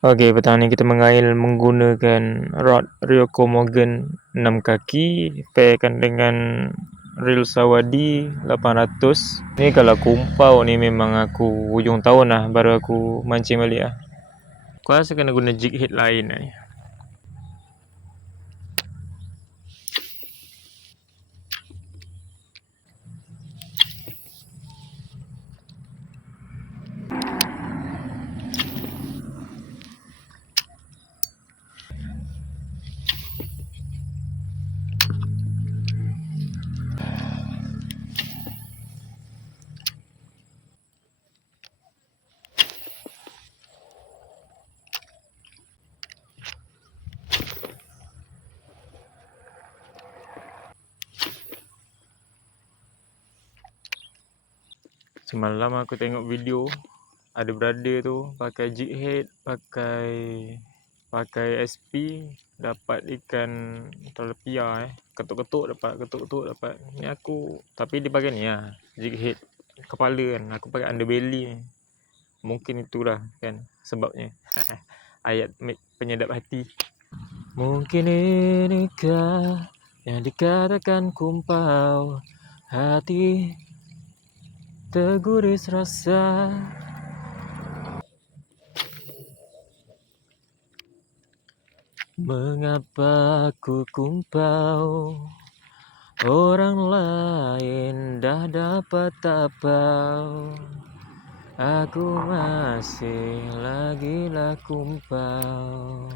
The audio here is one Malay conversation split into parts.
Okey, petang ni kita mengail menggunakan rod Ryoko Morgan 6 kaki pairkan dengan reel Sawadi 800. Ni kalau kumpau ni memang aku hujung tahun lah baru aku mancing balik lah. Aku rasa kena guna jig head lain ni. Semalam aku tengok video ada brother tu pakai jig head, pakai SP dapat ikan tilapia ketuk-ketuk dapat. Ni aku tapi dia pakai ni lah, jig head kepala kan. Aku pakai underbelly ni. Mungkin itulah kan sebabnya. Ayat penyedap hati. Mungkin inikah yang dikatakan kumpau hati terguris rasa. Mengapa ku kumpau, orang lain dah dapat tapau, aku masih lagi lah kumpau.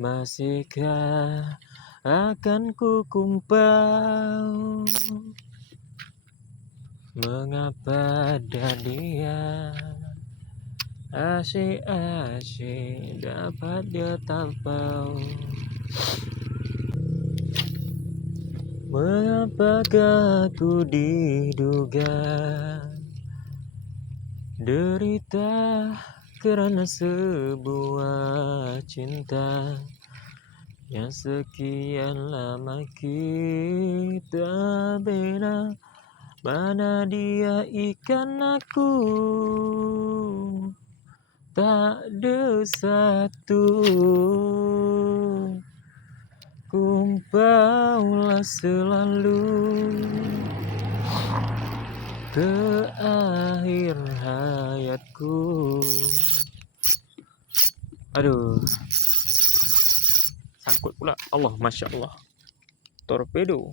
Masihkah akan ku kumpau? Mengapa dia asyik-asyik dapat dia tapau? Mengapakah ku diduga derita kerana sebuah cinta yang sekian lama kita bina. Mana dia ikan aku, tak ada satu. Kumpaulah selalu ke akhir hayatku. Aduh, sangkut pula. Allah, Masya Allah. Torpedo.